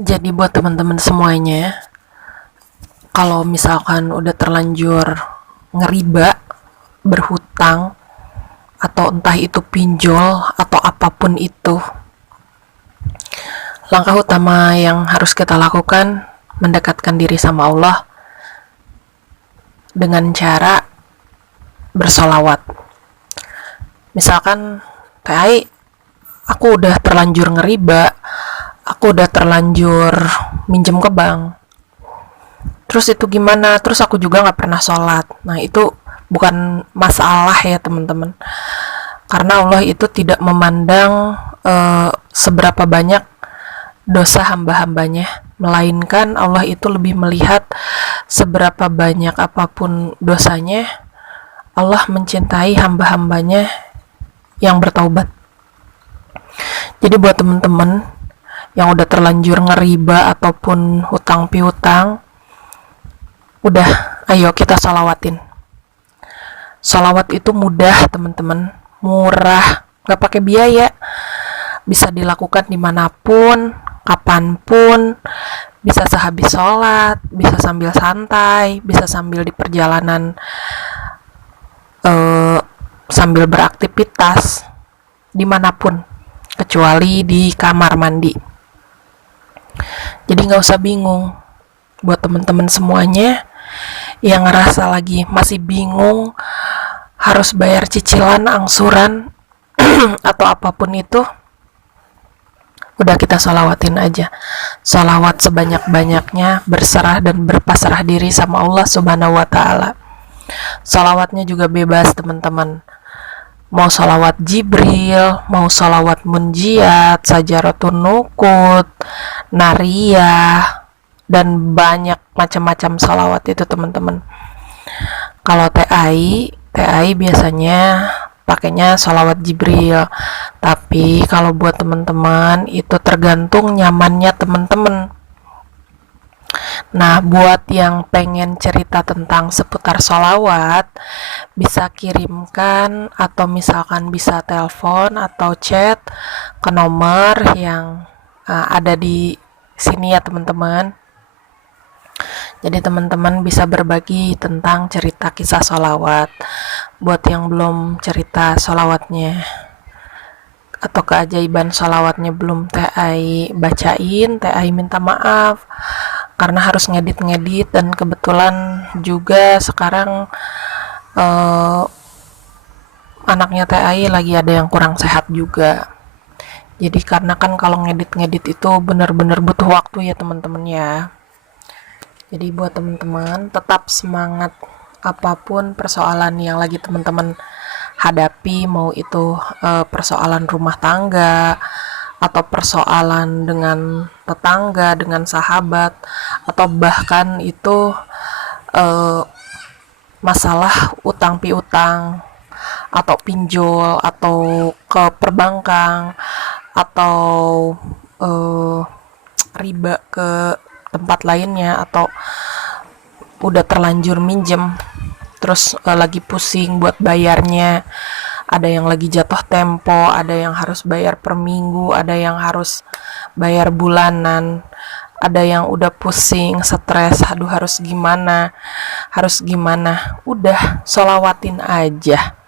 Jadi buat teman-teman semuanya, kalau misalkan udah terlanjur ngeriba, berhutang, atau entah itu pinjol atau apapun itu, langkah utama yang harus kita lakukan mendekatkan diri sama Allah dengan cara bersolawat. Misalkan, kayak aku udah terlanjur ngeriba, aku udah terlanjur minjem ke bank, terus itu gimana, terus aku juga nggak pernah sholat. Nah, itu bukan masalah ya teman-teman, karena Allah itu tidak memandang seberapa banyak dosa hamba-hambanya, melainkan Allah itu lebih melihat seberapa banyak apapun dosanya, Allah mencintai hamba-hambanya yang bertaubat. Jadi buat teman-teman yang udah terlanjur ngeriba ataupun hutang piutang, udah, ayo kita salawatin. Salawat itu mudah teman-teman, murah, gak pakai biaya, bisa dilakukan dimanapun, kapanpun, bisa sehabis sholat, bisa sambil santai, bisa sambil di perjalanan, sambil beraktivitas, dimanapun, kecuali di kamar mandi. Jadi gak usah bingung. Buat teman-teman semuanya yang ngerasa lagi masih bingung harus bayar cicilan, angsuran, atau apapun itu, udah kita salawatin aja. Salawat sebanyak-banyaknya, berserah dan berpasrah diri sama Allah Subhanahu wa Ta'ala. Salawatnya juga bebas teman-teman, mau salawat Jibril, mau salawat Munjiat, Sajaratun Nukut, Nariyah, dan banyak macam-macam salawat itu teman-teman. Kalau TAI biasanya pakainya salawat Jibril, tapi kalau buat teman-teman itu tergantung nyamannya teman-teman. Nah, buat yang pengen cerita tentang seputar salawat, bisa kirimkan atau misalkan bisa telepon atau chat ke nomor yang ada di sini ya teman-teman. Jadi teman-teman bisa berbagi tentang cerita kisah salawat. Buat yang belum cerita salawatnya atau keajaiban salawatnya belum TAI bacain, TAI minta maaf karena harus ngedit-ngedit, dan kebetulan juga sekarang anaknya TAI lagi ada yang kurang sehat juga. Jadi karena kan kalau ngedit-ngedit itu bener-bener butuh waktu ya teman-teman ya. Jadi buat teman-teman tetap semangat apapun persoalan yang lagi teman-teman hadapi, mau itu persoalan rumah tangga atau persoalan dengan tetangga, dengan sahabat, atau bahkan itu masalah utang piutang atau pinjol atau ke perbankan atau riba ke tempat lainnya, atau udah terlanjur minjem terus lagi pusing buat bayarnya, ada yang lagi jatuh tempo, ada yang harus bayar per minggu, ada yang harus bayar bulanan, ada yang udah pusing, stres, aduh harus gimana, udah sholawatin aja,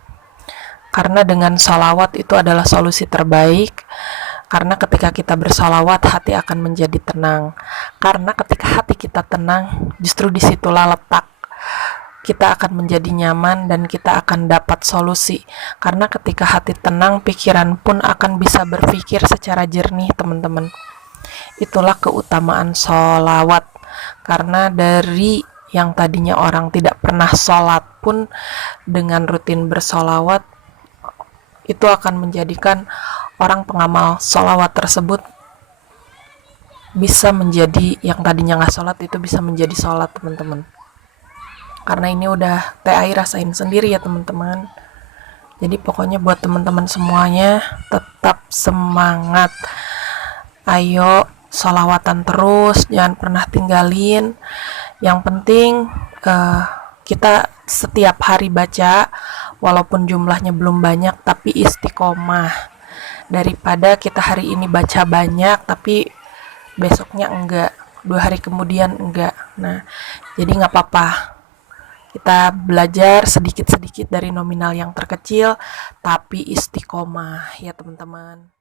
karena dengan sholawat itu adalah solusi terbaik. Karena ketika kita bersolawat, hati akan menjadi tenang. Karena ketika hati kita tenang, justru disitulah letak kita akan menjadi nyaman dan kita akan dapat solusi. Karena ketika hati tenang, pikiran pun akan bisa berpikir secara jernih teman-teman. Itulah keutamaan sholawat. Karena dari yang tadinya orang tidak pernah sholat pun, dengan rutin bersolawat, itu akan menjadikan orang pengamal sholawat tersebut bisa menjadi, yang tadinya nggak sholat itu bisa menjadi sholat teman-teman. Karena ini udah TAI rasain sendiri ya teman-teman. Jadi pokoknya buat teman-teman semuanya tetap semangat, ayo sholawatan terus, jangan pernah tinggalin. Yang penting kita setiap hari baca, walaupun jumlahnya belum banyak tapi istiqomah, daripada kita hari ini baca banyak tapi besoknya enggak, 2 hari kemudian enggak. Nah, jadi nggak apa-apa. Kita belajar sedikit-sedikit dari nominal yang terkecil, tapi istiqomah ya teman-teman.